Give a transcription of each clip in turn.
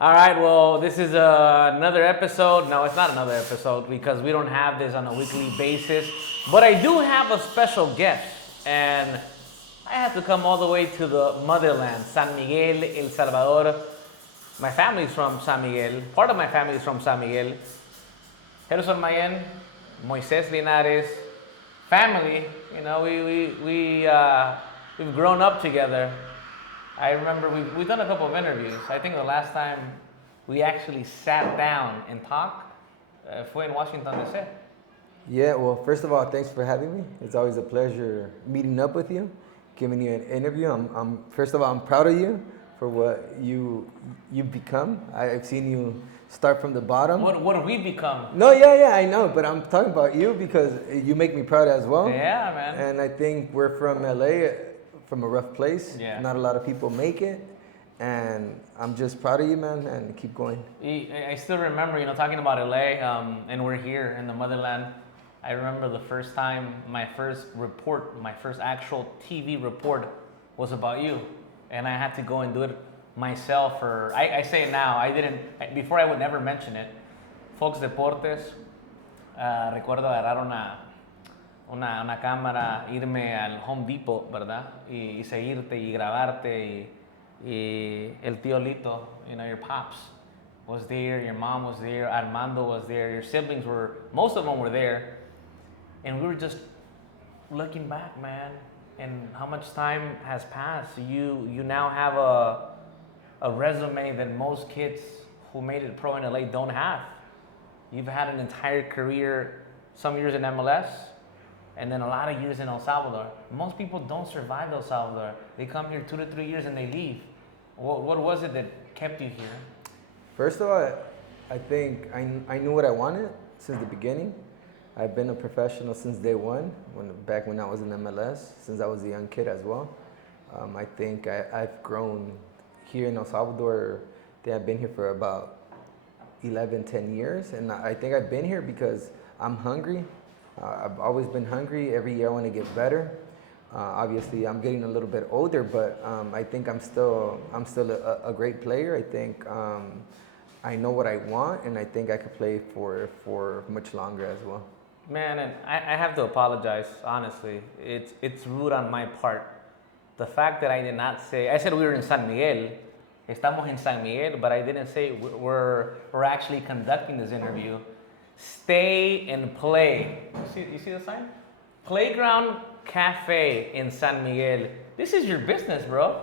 All right, well, this is another episode. No, it's not another episode because we don't have this on a weekly basis. But I do have a special guest, and I had to come all the way to the motherland, San Miguel, El Salvador. My family's from San Miguel. Part of my family is from San Miguel. Gerson Mayen, Moisés Linares, family. You know, we've grown up together. I remember we've done a couple of interviews. I think the last time we actually sat down and talked fue in Washington, D.C. Yeah, well, first of all, thanks for having me. It's always a pleasure meeting up with you, giving you an interview. First of all, I'm proud of you for what you've become. I've seen you start from the bottom. What have we become? No, yeah, I know, but I'm talking about you because you make me proud as well. Yeah, man. And I think we're from LA, from a rough place. Yeah. Not a lot of people make it. And I'm just proud of you, man, and keep going. I still remember, talking about LA, and we're here in the motherland. I remember the first time my first actual TV report was about you. And I had to go and do it myself, or I say it now, before I would never mention it. Fox Deportes, recuerdo agarrar una cámara, irme al Home Depot, ¿verdad? Y seguirte y grabarte y el tío Lito, your pops was there, your mom was there, Armando was there, your siblings most of them were there. And we were just looking back, man, and how much time has passed. You now have a resume that most kids who made it pro in LA don't have. You've had an entire career, some years in MLS, and then a lot of years in El Salvador. Most people don't survive El Salvador. They come here 2 to 3 years and they leave. What was it that kept you here? First of all, I think I knew what I wanted since the beginning. I've been a professional since day one, back when I was in MLS, since I was a young kid as well. I think I've grown here in El Salvador. I think I've been here for about 10 years. And I think I've been here because I'm hungry. I've always been hungry. Every year I want to get better. Obviously, I'm getting a little bit older, but I think I'm still a great player. I think I know what I want, and I think I could play for much longer as well. Man, and I have to apologize, honestly. It's rude on my part. The fact that I did not say, I said we were in San Miguel, estamos en San Miguel, but I didn't say we're actually conducting this interview. Stay and play. You see the sign? Playground Cafe in San Miguel. This is your business, bro.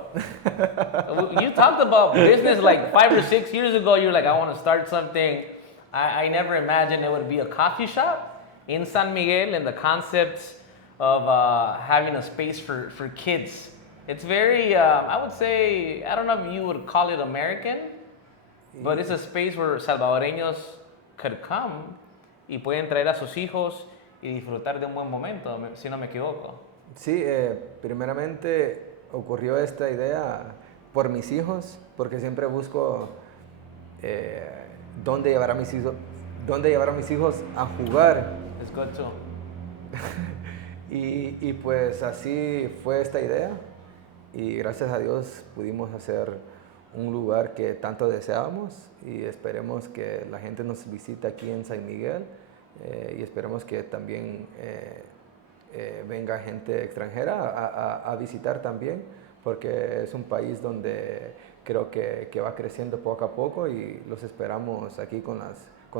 You talked about business like 5 or 6 years ago. You're like, I want to start something. I never imagined it would be a coffee shop in San Miguel, and the concept of having a space for kids. It's very, I would say, I don't know if you would call it American, but it's a space where Salvadoreños could come y pueden traer a sus hijos y disfrutar de un buen momento, si no me equivoco. Sí, primeramente ocurrió esta idea por mis hijos, porque siempre busco dónde llevar a mis hijos a jugar. It's good too. y pues así fue esta idea, y gracias a Dios pudimos hacer un lugar que tanto deseábamos, y esperemos que la gente nos visite aquí en San Miguel, y esperemos que también venga gente extranjera a visitar también, porque es un país donde creo que va creciendo poco a poco, y los esperamos aquí con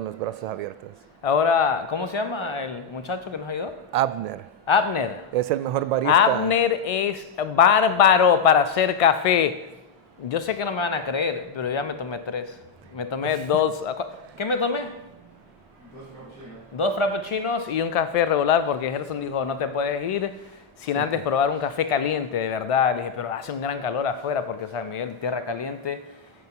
los brazos abiertos. Ahora, ¿cómo se llama el muchacho que nos ayudó? Abner. Abner. Es el mejor barista. Abner es bárbaro para hacer café. Yo sé que no me van a creer, pero ya me tomé 3. Me tomé 2. ¿Qué me tomé? 2 frappuccinos y un café regular, porque Gerson dijo, no te puedes ir sin antes probar un café caliente, de verdad. Le dije, pero hace un gran calor afuera, porque San Miguel, tierra caliente,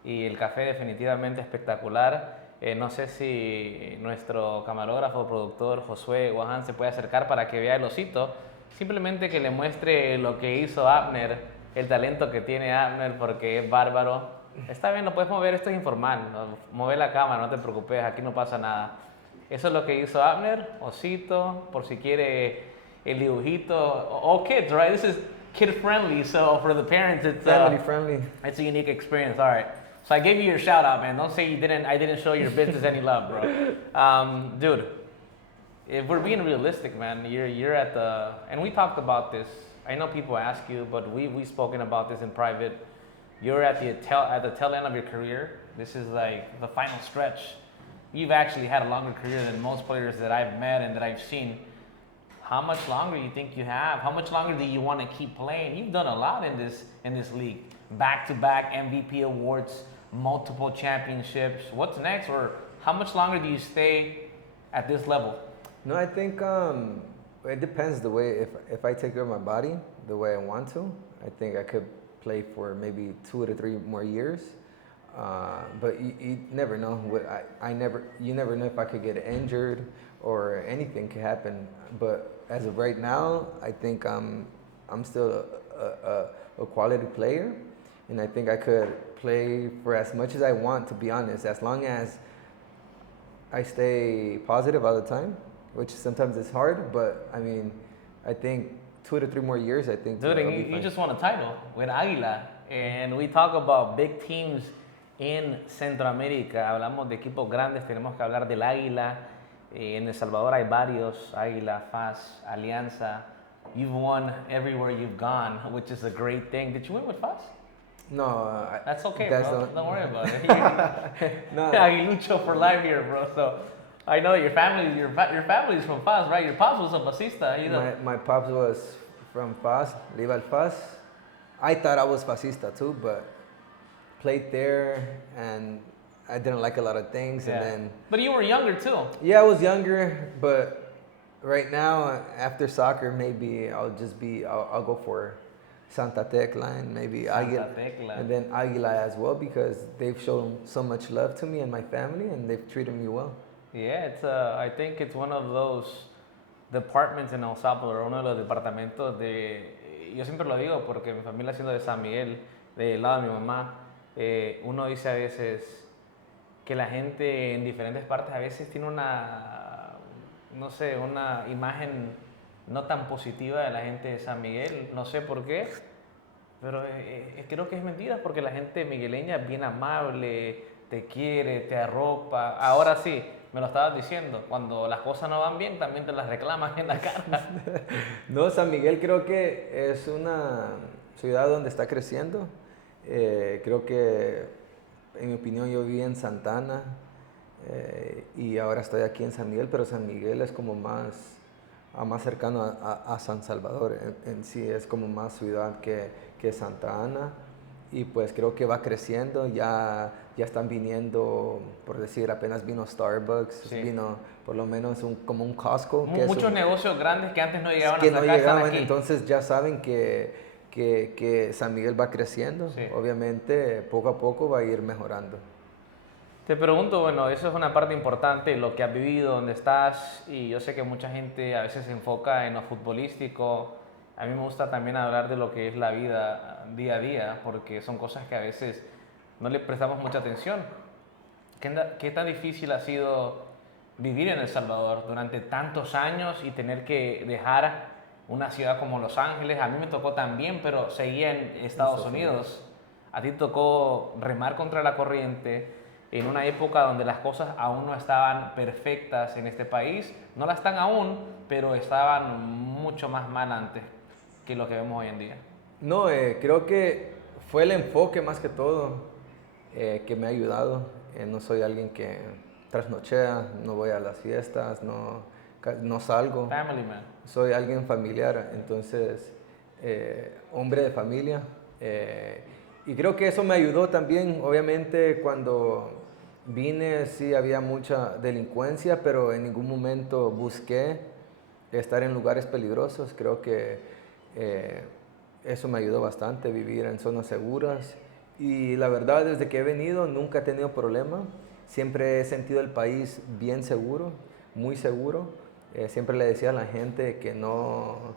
y el café definitivamente espectacular. No sé si nuestro camarógrafo, productor, Josué Guaján, se puede acercar para que vea el osito. Simplemente que le muestre lo que hizo Abner, el talento que tiene Abner, porque es bárbaro. Está bien, lo puedes mover, esto es informal. Mueve la cámara, no te preocupes, aquí no pasa nada. Eso es lo que hizo Abner, osito, por si quiere el dibujito. All kids, right? kid friendly. So for the parents, it's Family friendly. it's a unique experience. All right. So I gave you your shout out, man. Don't say you didn't. I didn't show your business any love, bro. Dude, if we're being realistic, man, you're at the, and we talked about this. I know people ask you, but we've spoken about this in private. You're at the tail end of your career. This is like the final stretch. You've actually had a longer career than most players that I've met and that I've seen. How much longer do you think you have? How much longer do you want to keep playing? You've done a lot in this league. Back-to-back MVP awards, multiple championships. What's next? Or how much longer do you stay at this level? No, I think it depends the way, if I take care of my body the way I want to, I think I could play for maybe 2 to 3 more years. But you never know. You never know if I could get injured or anything could happen. But as of right now, I think I'm still a quality player, and I think I could play for as much as I want, to be honest, as long as I stay positive all the time, which sometimes is hard, but I mean, I think 2 to 3 more years, I think. Dude, you just won a title with Aguila, and we talk about big teams en Centroamérica. Hablamos de equipos grandes, tenemos que hablar del Águila. En El Salvador hay varios, Águila, FAS, Alianza. You've won everywhere you've gone, which is a great thing. Did you win with FAS? No. That's okay, bro. Don't worry about it. No. Aguilucho for life here, bro. So I know your family's from FAS, right? Your pops was a fascista. You know? My pops was from FAS, Liva al FAS. I thought I was fascista too, but played there and I didn't like a lot of things. Yeah. And then. But you were younger too. Yeah, I was younger, but right now after soccer, maybe I'll go for Santa Tecla and maybe Aguila, and then Aguila as well, because they've shown so much love to me and my family, and they've treated me well. Yeah, I think it's one of those departments in El Salvador, uno de los departamentos yo siempre lo digo porque mi familia siendo de San Miguel, del lado de mi mamá, uno dice a veces que la gente en diferentes partes a veces tiene una imagen no tan positiva de la gente de San Miguel, no sé por qué, pero creo que es mentira, porque la gente migueleña es bien amable, te quiere, te arropa. Ahora sí, me lo estabas diciendo, cuando las cosas no van bien también te las reclaman en la cara. No, San Miguel creo que es una ciudad donde está creciendo. Creo que, en mi opinión, yo viví en Santana y ahora estoy aquí en San Miguel, pero San Miguel es como más cercano a San Salvador. En sí es como más ciudad que Santa Ana, y pues creo que va creciendo. Ya están viniendo, por decir, apenas vino Starbucks, sí. Vino por lo menos como un Costco. Muchos negocios grandes que antes no llegaban hasta acá, están aquí. Entonces ya saben que San Miguel va creciendo. Sí. Obviamente poco a poco va a ir mejorando. Te pregunto, bueno, eso es una parte importante, lo que has vivido, dónde estás, y yo sé que mucha gente a veces se enfoca en lo futbolístico. A mí me gusta también hablar de lo que es la vida día a día, porque son cosas que a veces no le prestamos mucha atención. ¿Qué tan difícil ha sido vivir en El Salvador durante tantos años y tener que dejar una ciudad como Los Ángeles? A mí me tocó también, pero seguía en Estados Unidos. A ti te tocó remar contra la corriente en una época donde las cosas aún no estaban perfectas en este país. No las están aún, pero estaban mucho más mal antes que lo que vemos hoy en día. No, creo que fue el enfoque más que todo que me ha ayudado. No soy alguien que trasnochea, no voy a las fiestas, no salgo. Family man. Soy alguien familiar, entonces hombre de familia. Y creo que eso me ayudó también. Obviamente cuando vine sí había mucha delincuencia, pero en ningún momento busqué estar en lugares peligrosos. Creo que eso me ayudó bastante, vivir en zonas seguras. Y la verdad, desde que he venido nunca he tenido problema. Siempre he sentido el país bien seguro, muy seguro. Siempre le decía a la gente que no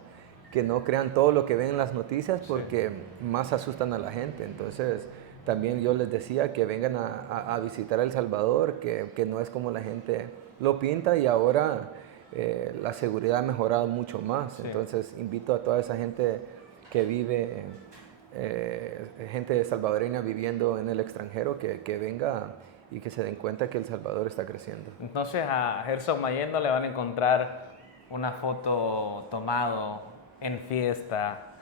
crean todo lo que ven en las noticias, porque más asustan a la gente. Entonces también yo les decía que vengan a visitar El Salvador, que no es como la gente lo pinta, y ahora la seguridad ha mejorado mucho más. Sí. Entonces invito a toda esa gente que vive, gente salvadoreña viviendo en el extranjero, que venga y que se den cuenta que El Salvador está creciendo. Entonces a Gerson Mayen no le van a encontrar una foto tomado en fiesta,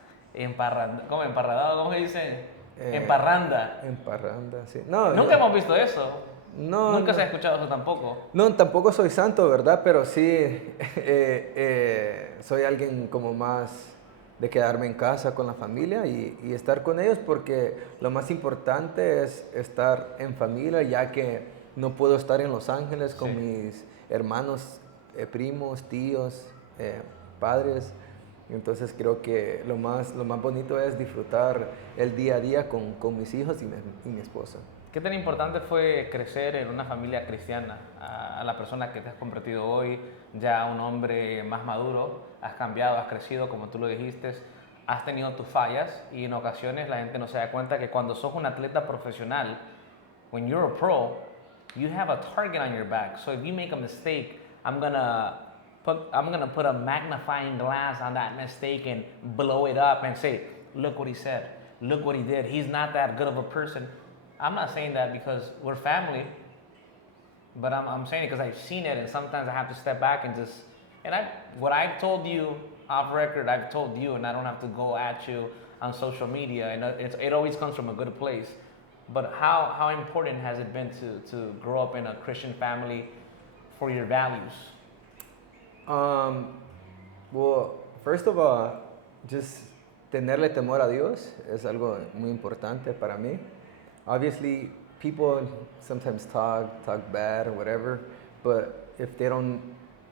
¿cómo emparradado? ¿Cómo se dice? En parranda. En parranda, sí. No, Nunca hemos visto eso. no, Nunca no. se ha escuchado eso tampoco. No, tampoco soy santo, ¿verdad? Pero sí soy alguien como más de quedarme en casa con la familia y estar con ellos, porque lo más importante es estar en familia, ya que no puedo estar en Los Ángeles con Sí. mis hermanos, primos, tíos, padres. Entonces creo que lo más bonito es disfrutar el día a día con mis hijos y mi esposa. ¿Qué tan importante fue crecer en una familia cristiana? A la persona que te has convertido hoy, ya un hombre más maduro, has cambiado, has crecido, como tú lo dijiste, has tenido tus fallas y en ocasiones la gente no se da cuenta que cuando sos un atleta profesional, when you're a pro, you have a target on your back. So if you make a mistake, I'm gonna put a magnifying glass on that mistake and blow it up and say, look what he said, look what he did. He's not that good of a person. I'm not saying that because we're family, but I'm saying it because I've seen it, and sometimes I have to step back and just, what I've told you off record, I've told you, and I don't have to go at you on social media, and it always comes from a good place. But how important has it been to grow up in a Christian family for your values? Well, first of all, just tenerle temor a Dios es algo muy importante para mí. Obviously, people sometimes talk bad or whatever, but if they don't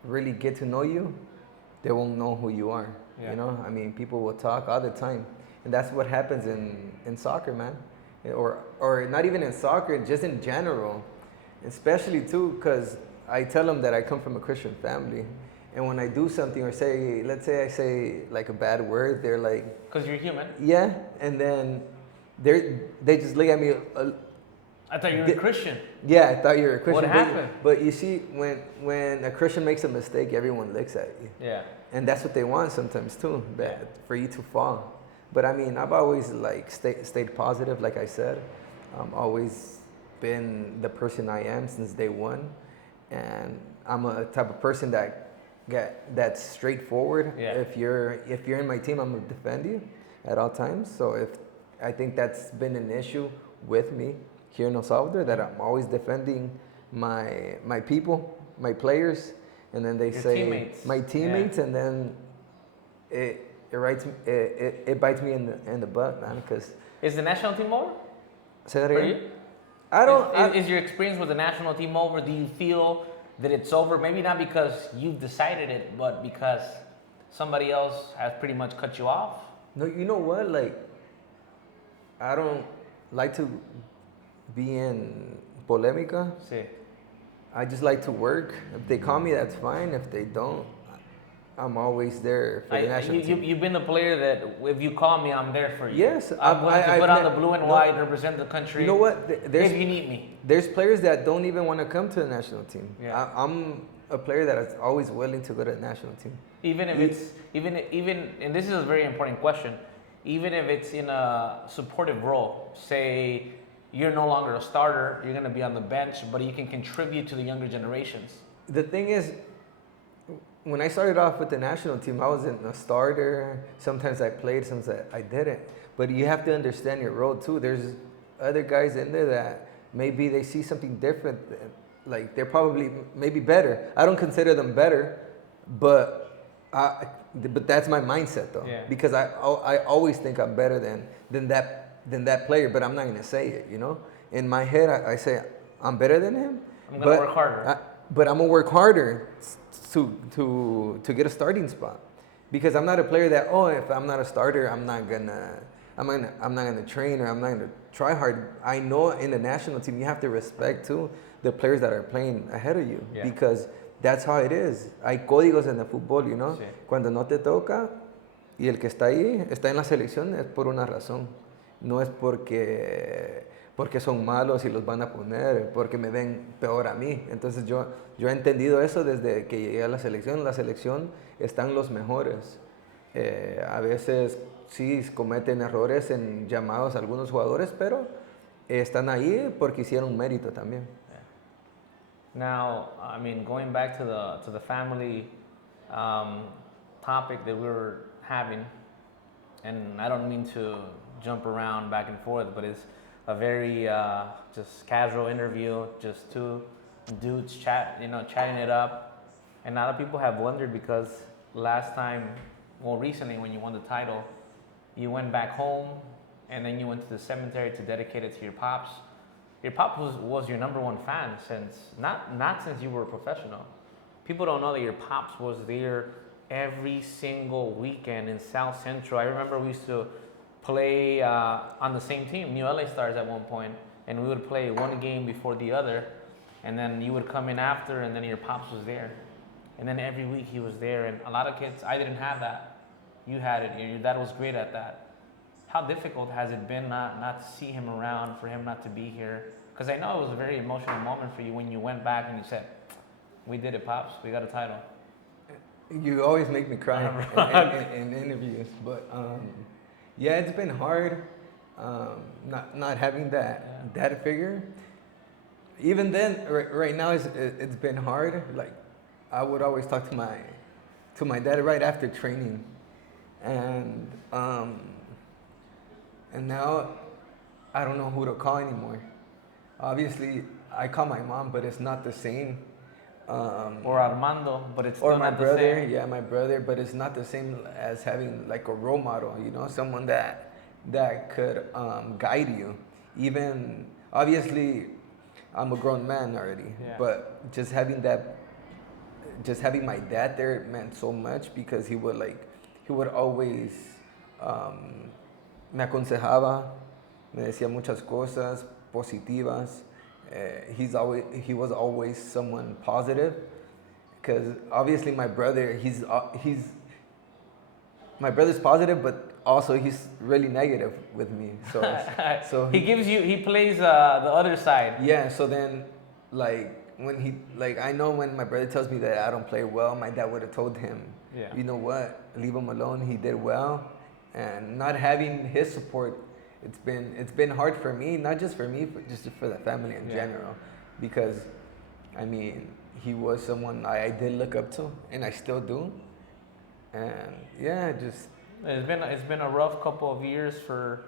really get to know you, they won't know who you are. Yeah. You know, I mean, people will talk all the time, and that's what happens in soccer, man, or not even in soccer, just in general, especially too, because I tell them that I come from a Christian family, and when I do something or say, let's say I say like a bad word, they're like, Because you're human. yeah, and then they just look at me. I thought you were a Christian. Yeah, I thought you were a Christian. What happened? But you see, when a Christian makes a mistake, everyone looks at you. Yeah. And that's what they want sometimes too, for you to fall. But I mean, I've always like stayed positive, like I said. Always been the person I am since day one, and I'm a type of person that's straightforward. Yeah. If you're in my team, I'm gonna defend you at all times. So I think that's been an issue with me here in El Salvador, that I'm always defending my people, my players, and then they Your say teammates. my teammates, Yeah. and then it bites me in the butt, man. Because Is the national team over say that for again. you? I don't. Is your experience with the national team over? Do you feel that it's over? Maybe not because you've decided it, but because somebody else has pretty much cut you off? No, you know what? Like, I don't like to be in polemica. Sí. I just like to work. If they call me, that's fine. If they don't, I'm always there for the national team. You've been a player that if you call me, I'm there for you. Yes, I'm willing to put on the blue and no, white, represent the country. You know what? If you need me. There's players that don't even want to come to the national team. Yeah. I'm a player that is always willing to go to the national team. Even if it's even and this is a very important question. Even if it's in a supportive role, say you're no longer a starter, you're going to be on the bench, but you can contribute to the younger generations. The thing is, when I started off with the national team, I wasn't a starter. Sometimes I played, sometimes I didn't. But you have to understand your role too. There's other guys in there that maybe they see something different. Like they're probably maybe better. I don't consider them better, but that's my mindset though. Yeah. Because I always think I'm better than that player, but I'm not gonna say it. You know, in my head I say I'm better than him. I'm gonna work harder. But I'm gonna work harder to get a starting spot, because I'm not a player that if I'm not a starter I'm not gonna train, or I'm not gonna try hard. I know in the national team you have to respect too the players that are playing ahead of you, because that's how it is. Hay códigos en el fútbol, you know. Sí. Cuando no te toca y el que está ahí está en la selección es por una razón. No es porque son malos y los van a poner, porque me ven peor a mí. Entonces yo he entendido eso desde que llegué a la selección. En la selección están los mejores. A veces sí cometen errores en llamados algunos jugadores, pero están ahí porque hicieron mérito también. Now, I mean, going back to the family topic that we were having, and I don't mean to jump around back and forth, but it's a very just casual interview, just two dudes chatting it up. And a lot of people have wondered because last time, well, recently when you won the title, you went back home and then you went to the cemetery to dedicate it to your pops. Your pop was your number one fan since, not since you were a professional. People don't know that your pops was there every single weekend in South Central. I remember we used to play on the same team, New LA Stars at one point, and we would play one game before the other, and then you would come in after, and then your pops was there. And then every week he was there, and a lot of kids, I didn't have that. You had it, your dad was great at that. How difficult has it been not to see him around, for him not to be here? Because I know it was a very emotional moment for you when you went back and you said, we did it, Pops, we got a title. You always make me cry in interviews, but yeah, it's been hard not having that dad figure. Even then, right now, it's been hard. Like, I would always talk to my dad right after training, and now I don't know who to call anymore. Obviously, I call my mom, but it's not the same. Or Armando, but it's still or my not brother, the same. yeah, my brother, but it's not the same as having like a role model, someone that could guide you. Even obviously, I'm a grown man already, but just having my dad there meant so much because he would always me aconsejaba, me decía muchas cosas positivas. He was always someone positive, because obviously my brother, my brother's positive, but also he's really negative with me. So he plays the other side. Yeah. So then, I know when my brother tells me that I don't play well, my dad would have told him, you know what, leave him alone. He did well, and not having his support. It's been hard for me, not just for me, but just for the family in general, because I mean, he was someone I did look up to, and I still do, and it's been a rough couple of years for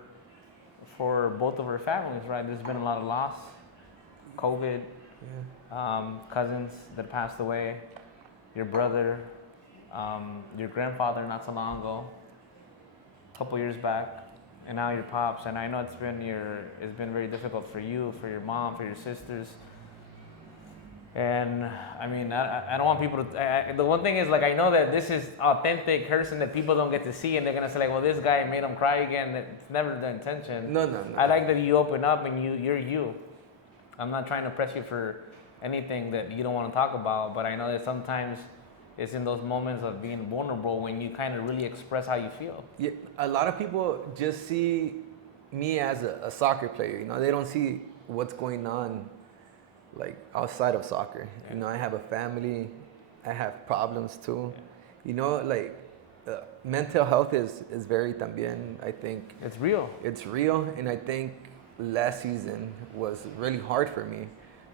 both of our families, right? There's been a lot of loss, COVID, cousins that passed away, your brother, your grandfather not so long ago, a couple years back. And now your pops, and I know it's been very difficult for you, for your mom, for your sisters. And I mean, I don't want people to. The one thing is, like, I know that this is authentic Gerson that people don't get to see, and they're gonna say, like, well, this guy made them cry again. It's never the intention. No. I like that you open up and you're you. I'm not trying to press you for anything that you don't want to talk about, but I know that sometimes it's in those moments of being vulnerable when you kind of really express how you feel. Yeah, a lot of people just see me as a soccer player. They don't see what's going on, like, outside of soccer. I have a family. I have problems too. Mental health is very también, I think. It's real. It's real, and I think last season was really hard for me,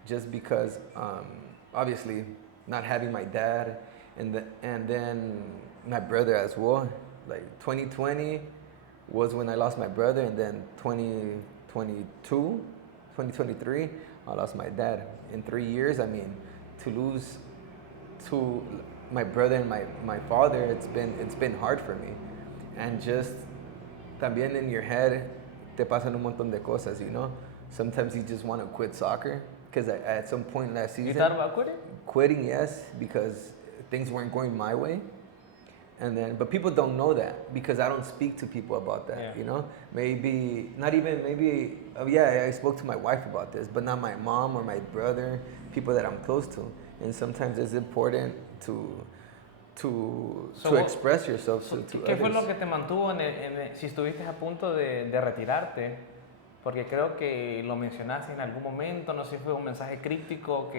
just because obviously not having my dad. And then my brother as well. Like 2020 was when I lost my brother, and then 2023, I lost my dad. In 3 years, I mean, to lose my brother and my father, it's been hard for me. And just también in your head, te pasan un montón de cosas, Sometimes you just want to quit soccer, because at some point last season. You thought about quitting? Quitting, yes, because things weren't going my way, but people don't know that because I don't speak to people about that. Maybe not even I spoke to my wife about this, but not my mom or my brother, people that I'm close to. And sometimes it's important to express yourself to ¿Qué others. fue lo que te mantuvo si estuviste a punto de retirarte? Porque creo que lo mencionaste en algún momento, no sé si fue un mensaje críptico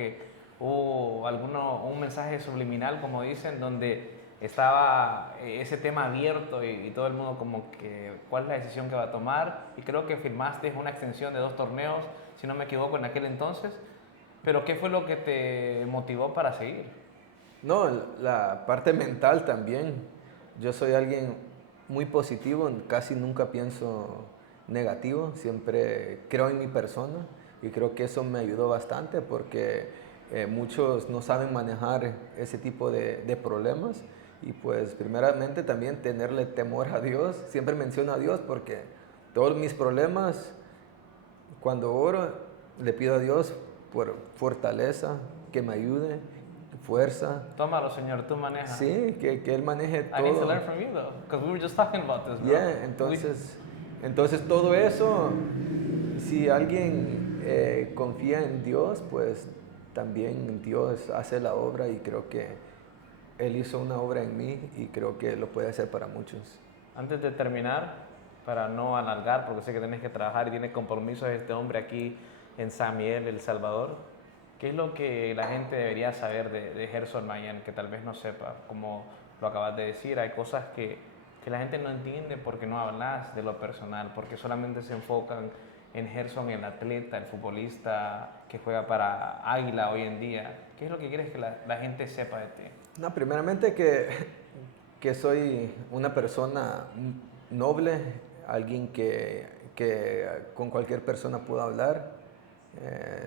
o un mensaje subliminal, como dicen, donde estaba ese tema abierto y todo el mundo como que cuál es la decisión que va a tomar. Y creo que firmaste una extensión de 2 torneos, si no me equivoco, en aquel entonces. Pero ¿qué fue lo que te motivó para seguir? No, la parte mental también. Yo soy alguien muy positivo, casi nunca pienso negativo, siempre creo en mi persona y creo que eso me ayudó bastante porque muchos no saben manejar ese tipo de problemas y pues primeramente también tenerle temor a Dios. Siempre menciono a Dios porque todos mis problemas, cuando oro, le pido a Dios por fortaleza, que me ayude, fuerza. Tómalo, Señor, tú manejas. Sí, que Él maneje I need to todo. learn from you though, because we were just talking about this, bro. Yeah, entonces todo eso, si alguien confía en Dios, pues también Dios hace la obra y creo que Él hizo una obra en mí y creo que lo puede hacer para muchos. Antes de terminar, para no alargar, porque sé que tienes que trabajar y tienes compromisos este hombre aquí en San Miguel, El Salvador, ¿qué es lo que la gente debería saber de Gerson Mayen que tal vez no sepa? Como lo acabas de decir, hay cosas que la gente no entiende porque no hablas de lo personal, porque solamente se enfocan en Gerson, el atleta, el futbolista que juega para Aguila hoy en día. ¿Qué es lo que quieres que la gente sepa de ti? No, primeramente que soy una persona noble, alguien que con cualquier persona puedo hablar.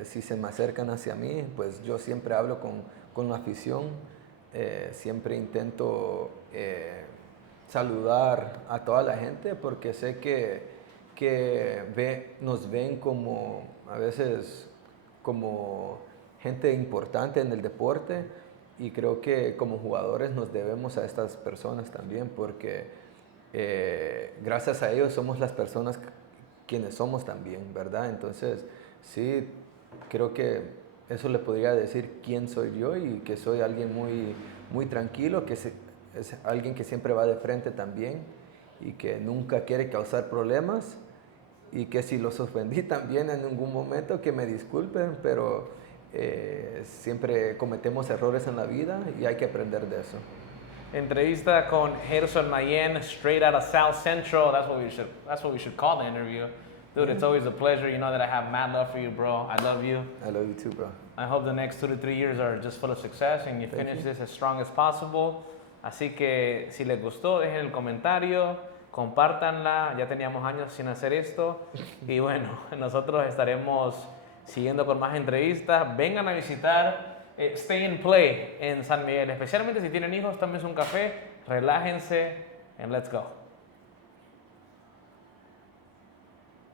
Si se me acercan hacia mí, pues yo siempre hablo con la afición, siempre intento saludar a toda la gente porque sé que nos ven como a veces como gente importante en el deporte y creo que como jugadores nos debemos a estas personas también porque gracias a ellos somos las personas quienes somos también, ¿verdad? Entonces, sí, creo que eso le podría decir quién soy yo y que soy alguien muy tranquilo, es alguien que siempre va de frente también y que nunca quiere causar problemas y que si los ofendí también en algún momento que me disculpen, pero siempre cometemos errores en la vida y hay que aprender de eso. Entrevista con Gerson Mayen, straight out of South Central. That's what we should call the interview. Dude, it's always a pleasure. You know that I have mad love for you, bro. I love you. I love you too, bro. I hope the next 2 to 3 years are just full of success and you finish this as strong as possible. Así que si les gustó, dejen el comentario, compártanla. Ya teníamos años sin hacer esto. Y bueno, nosotros estaremos siguiendo con más entrevistas. Vengan a visitar Stay and Play en San Miguel. Especialmente si tienen hijos, tómense un café, relájense and let's go.